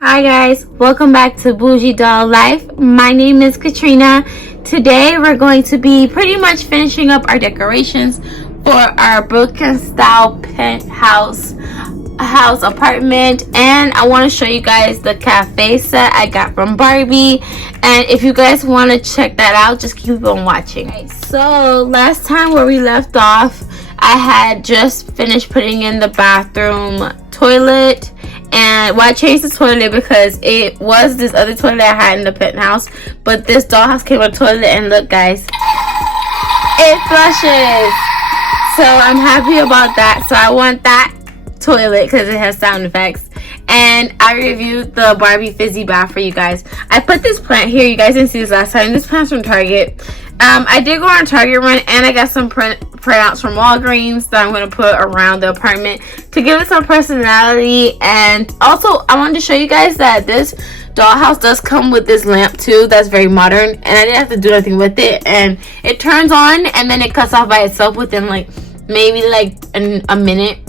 Hi guys, welcome back to Bougie Doll Life. My name is Katrina. Today we're going to be pretty much finishing up our decorations for our Brooklyn style penthouse apartment, and I want to show you guys the cafe set I got from Barbie. And if you guys want to check that out, just keep on watching. Okay, so last time where we left off, I had just finished putting in the bathroom toilet. And I changed the toilet because it was this other toilet I had in the penthouse, but this dollhouse came with a toilet, and look guys, it flushes. So I'm happy about that. So I want that toilet because it has sound effects. And I reviewed the Barbie fizzy bath for you guys. I put this plant here. You guys didn't see this last time. This plant's from Target. I did go on a Target run, and I got some printouts from Walgreens that I'm going to put around the apartment to give it some personality. And also, I wanted to show you guys that this dollhouse does come with this lamp too that's very modern, and I didn't have to do nothing with it. And it turns on, and then it cuts off by itself within maybe a minute.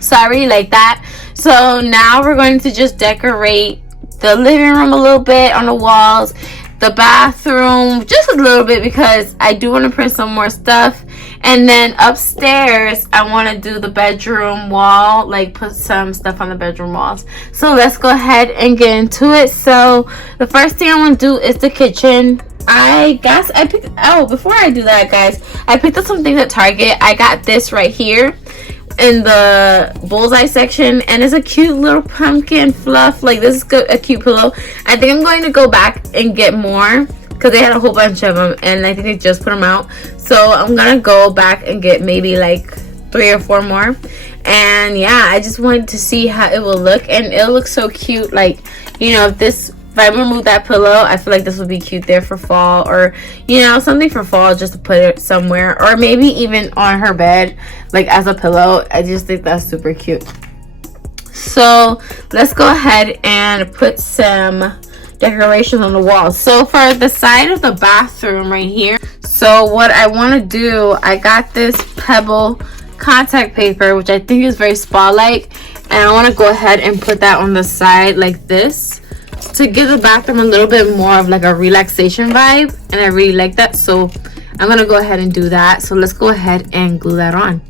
So I really like that. So now we're going to just decorate the living room a little bit on the walls, the bathroom just a little bit because I do want to print some more stuff. And then upstairs I want to do the bedroom wall, put some stuff on the bedroom walls. So let's go ahead and get into it. So the first thing I want to do is the kitchen. Before I do that guys, I picked up some things at Target. I got this right here in the bullseye section, and it's a cute little pumpkin fluff. This is a cute pillow. I think I'm going to go back and get more because they had a whole bunch of them, and I think they just put them out. So I'm gonna go back and get maybe 3 or 4 more. And yeah, I just wanted to see how it will look, and it'll look so cute. If I remove that pillow, I feel like this would be cute there for fall, or something for fall just to put it somewhere, or maybe even on her bed as a pillow. I just think that's super cute. So let's go ahead and put some decorations on the walls. So for the side of the bathroom right here, so what I want to do, I got this pebble contact paper, which I think is very spa-like, and I want to go ahead and put that on the side like this to give the bathroom a little bit more of a relaxation vibe, and I really like that. So I'm gonna go ahead and do that. So let's go ahead and glue that on.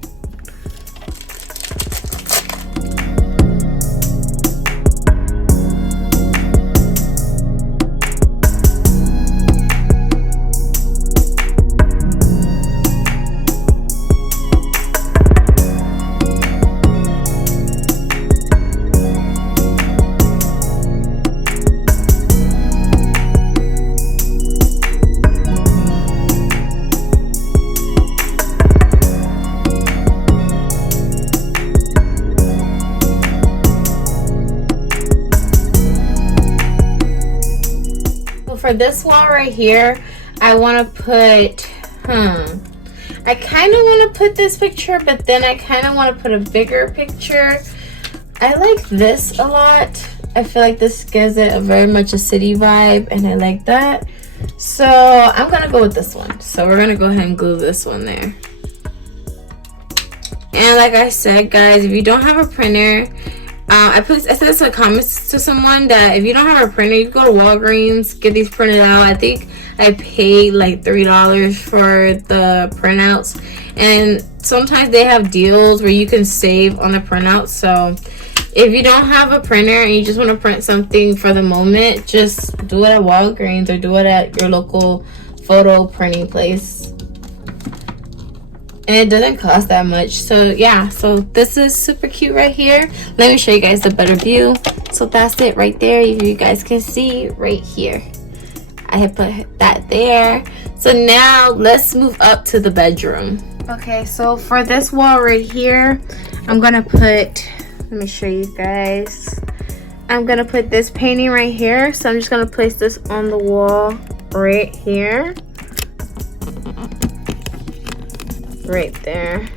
For this wall right here, I want to put I kind of want to put this picture, but then I kind of want to put a bigger picture. I like this a lot. I feel like this gives it very much a city vibe, and I like that. So I'm gonna go with this one. So we're gonna go ahead and glue this one there. And like I said guys, if you don't have a printer, I said this in comments to someone that if you don't have a printer, you can go to Walgreens, get these printed out. I think I paid $3 for the printouts, and sometimes they have deals where you can save on the printouts. So if you don't have a printer and you just want to print something for the moment, just do it at Walgreens or do it at your local photo printing place. And it doesn't cost that much. So yeah, so this is super cute right here. Let me show you guys the better view. So that's it right there. You guys can see right here. I have put that there. So now let's move up to the bedroom. Okay, so for this wall right here, I'm gonna put, let me show you guys. I'm gonna put this painting right here. So I'm just gonna place this on the wall right here. Right there.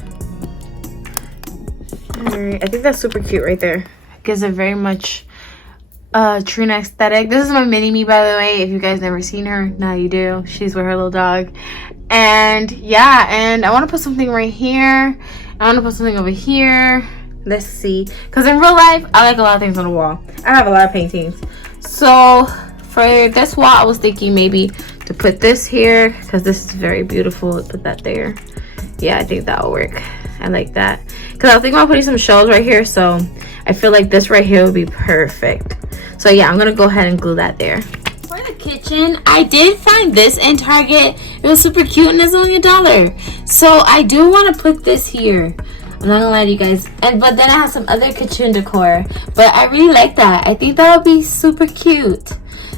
Alright, I think that's super cute right there. Gives it very much Trina aesthetic. This is my mini me, by the way. If you guys never seen her, now you do. She's with her little dog. And yeah, and I want to put something right here. I want to put something over here. Let's see, because in real life I like a lot of things on the wall. I have a lot of paintings. So for this wall I was thinking maybe to put this here, because this is very beautiful. Put that there. Yeah, I think that'll work. I like that, because I was thinking about putting some shelves right here, so I feel like this right here would be perfect. So yeah, I'm gonna go ahead and glue that there. For the kitchen, I did find this in Target. It was super cute and it's only $1. So I do want to put this here. I'm not gonna lie to you guys. But then I have some other kitchen decor. But I really like that. I think that would be super cute.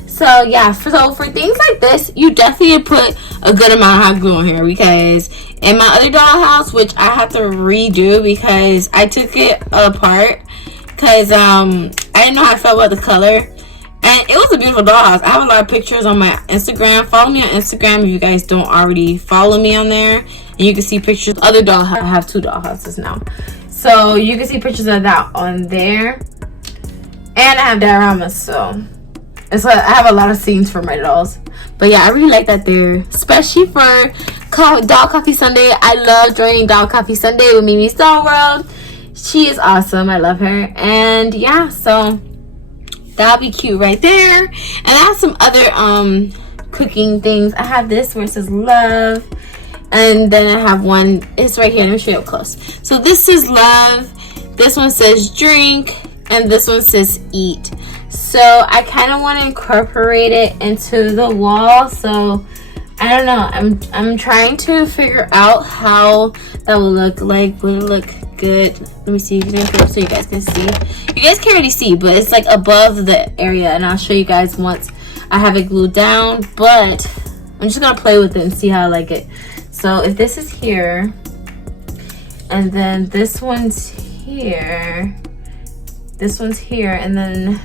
So yeah, for things like this, you definitely put a good amount of hot glue on here, because in my other dollhouse, which I have to redo because I took it apart because I didn't know how I felt about the color. And it was a beautiful dollhouse. I have a lot of pictures on my Instagram. Follow me on Instagram if you guys don't already follow me on there. And you can see pictures of other dollhouses. I have 2 dollhouses now. So you can see pictures of that on there. And I have dioramas, so it's like I have a lot of scenes for my dolls. But yeah, I really like that there. Especially for Doll Coffee Sunday. I love joining Doll Coffee Sunday with Mimi's Doll World. She is awesome. I love her. And yeah, so that'll be cute right there. And I have some other cooking things. I have this where it says love, and then I have one, it's right here. Let me show you up close. So this says love, this one says drink, and this one says eat. So I kind of want to incorporate it into the wall. So I don't know, I'm trying to figure out how that will look like. Will it look good? Let me see, so you guys can see. You guys can already see, but it's like above the area, and I'll show you guys once I have it glued down. But I'm just gonna play with it and see how I like it. So if this is here, and then this one's here, this one's here, and then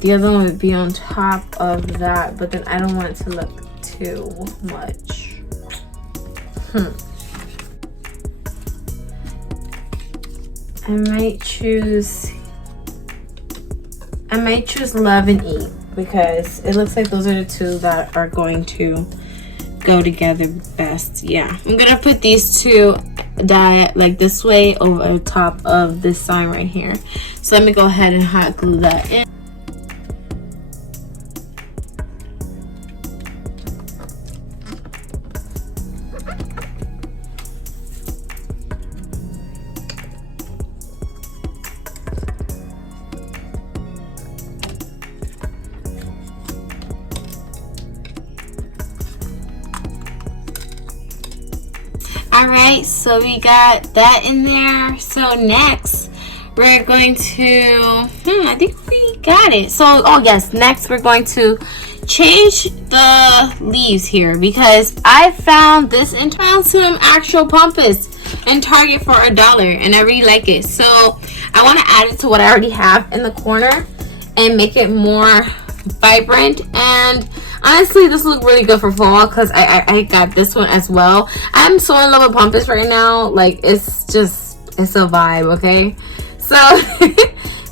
the other one would be on top of that, but then I don't want it to look too much. I might choose love and eat, because it looks like those are the 2 that are going to go together best. Yeah, I'm gonna put these 2 like this way over top of this sign right here. So let me go ahead and hot glue that in. Alright, so we got that in there. So next we're going to I think we got it. So oh yes, next we're going to change the leaves here, because I found this and found some actual pampas in Target for $1, and I really like it. So I want to add it to what I already have in the corner and make it more vibrant. And honestly, this look really good for fall, because I got this one as well. I'm so in love with pampas right now. Like, it's a vibe, okay? So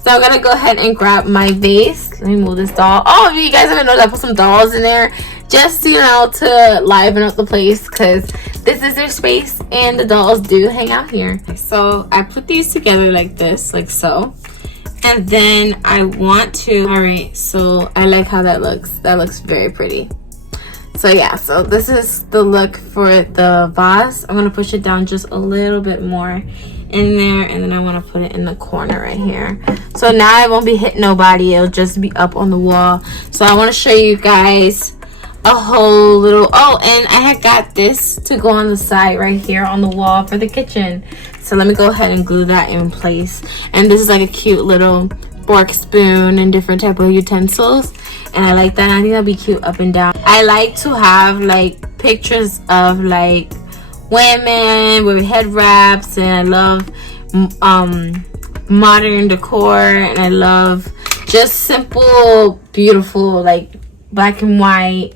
so I'm gonna go ahead and grab my vase. Let me move this doll. Oh, if you guys haven't noticed, I put some dolls in there just, you know, to liven up the place, because this is their space and the dolls do hang out here. So I put these together like this, like so. And then I want to, all right, so I like how that looks. That looks very pretty. So yeah, so this is the look for the vase. I'm gonna push it down just a little bit more in there, and then I want to put it in the corner right here. So now it won't be hitting nobody, it'll just be up on the wall. So I want to show you guys a whole little, oh, and I had got this to go on the side right here on the wall for the kitchen. So let me go ahead and glue that in place. And this is like a cute little fork, spoon, and different type of utensils, and I like that. I think that'll be cute up and down. I like to have like pictures of like women with head wraps, and I love modern decor, and I love just simple, beautiful, like black and white,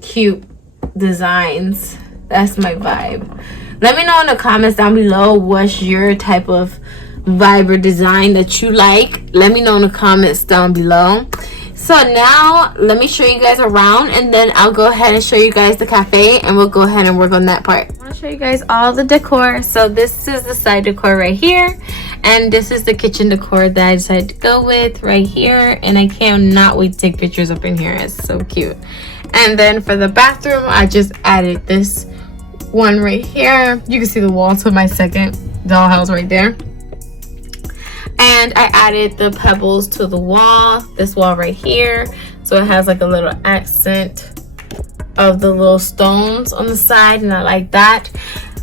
cute designs. That's my vibe. Let me know in the comments down below what's your type of vibe or design that you like. Let me know in the comments down below. So now let me show you guys around, and then I'll go ahead and show you guys the cafe, and we'll go ahead and work on that part. I want to show you guys all the decor. So this is the side decor right here, And this is the kitchen decor that I decided to go with right here, and I cannot wait to take pictures up in here. It's so cute. And then for the bathroom, I just added this one right here. You can see the wall to my second dollhouse right there. And I added the pebbles to the wall, this wall right here, so it has like a little accent of the little stones on the side, and I like that.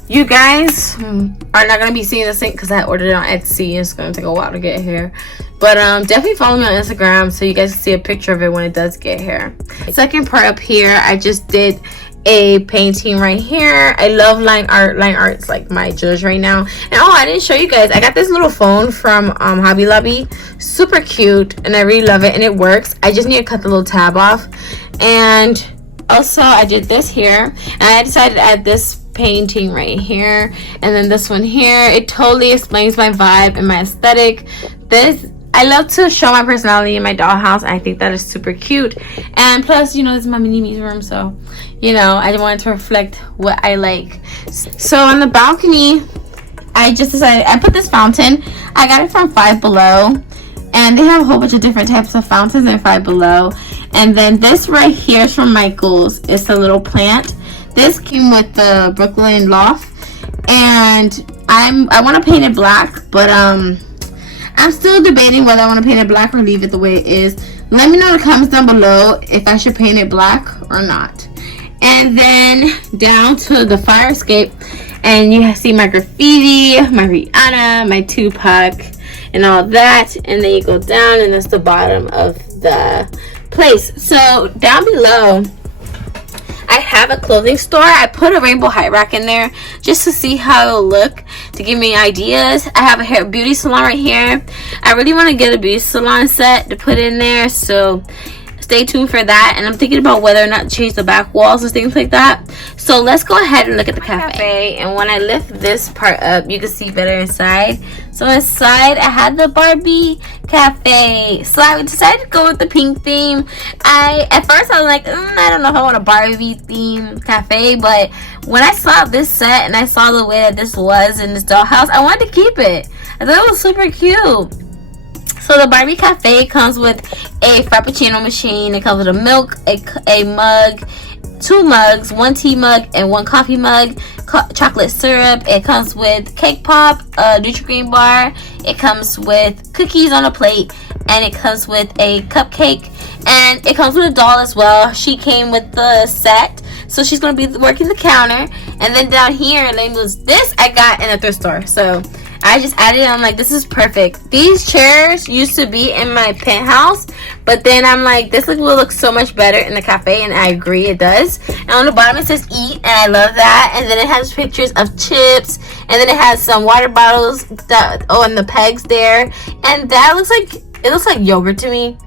You guys are not gonna be seeing the sink because I ordered it on Etsy. It's gonna take a while to get here, but definitely follow me on Instagram so you guys can see a picture of it when it does get here. Second part up here, I just did a painting right here. I love line art. Line art's like my judge right now. And oh, I didn't show you guys, I got this little phone from Hobby Lobby. Super cute, and I really love it, and it works. I just need to cut the little tab off. And also I did this here, and I decided to add this painting right here, and then this one here. It totally explains my vibe and my aesthetic. This, I love to show my personality in my dollhouse. I think that is super cute. And plus, you know, this is my mini-me's room, so, you know, I wanted to reflect what I like. So on the balcony, I just decided, I put this fountain. I got it from Five Below. And they have a whole bunch of different types of fountains in Five Below. And then this right here is from Michael's. It's a little plant. This came with the Brooklyn loft. And I want to paint it black, but I'm still debating whether I want to paint it black or leave it the way it is. Let me know in the comments down below if I should paint it black or not. And then down to the fire escape, and you see my graffiti, my Rihanna, my Tupac, and all that. And then you go down, and that's the bottom of the place. So down below, I have a clothing store. I put a rainbow height rack in there just to see how it'll look, to give me ideas. I have a hair beauty salon right here. I really want to get a beauty salon set to put in there, so stay tuned for that. And I'm thinking about whether or not to change the back walls and things like that. So let's go ahead and look at the cafe. And when I lift this part up, you can see better inside. So inside, I had the Barbie cafe. So I decided to go with the pink theme. At first I was like, I don't know if I want a Barbie theme cafe, but when I saw this set and I saw the way that this was in this dollhouse, I wanted to keep it. I thought it was super cute. So the Barbie cafe comes with a Frappuccino machine. It comes with a milk, a mug, 2 mugs, 1 tea mug and 1 coffee mug, chocolate syrup. It comes with cake pop, a Nutri-Grain bar. It comes with cookies on a plate, and it comes with a cupcake, and it comes with a doll as well. She came with the set, so she's going to be working the counter. And then down here, this I got in a thrift store, so I just added it. I'm like, this is perfect. These chairs used to be in my penthouse, but then I'm like, this will look so much better in the cafe, and I agree, it does. And on the bottom it says eat, and I love that. And then it has pictures of chips, and then it has some water bottles and the pegs there, and that looks like yogurt to me.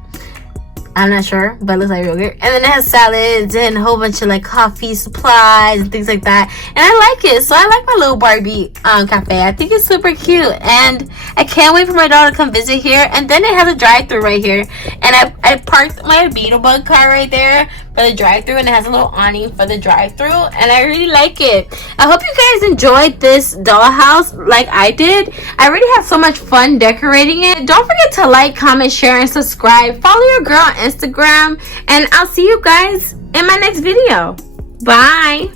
I'm not sure, but it looks like yogurt. And then it has salads and a whole bunch of like coffee supplies and things like that. And I like it. So I like my little Barbie cafe. I think it's super cute. And I can't wait for my daughter to come visit here. And then it has a drive-thru right here. And I parked my Beetlebug car right there for the drive-thru. And it has a little awning for the drive-thru. And I really like it. I hope you guys enjoyed this dollhouse like I did. I really had so much fun decorating it. Don't forget to like, comment, share, and subscribe. Follow your girl on Instagram, and I'll see you guys in my next video. Bye.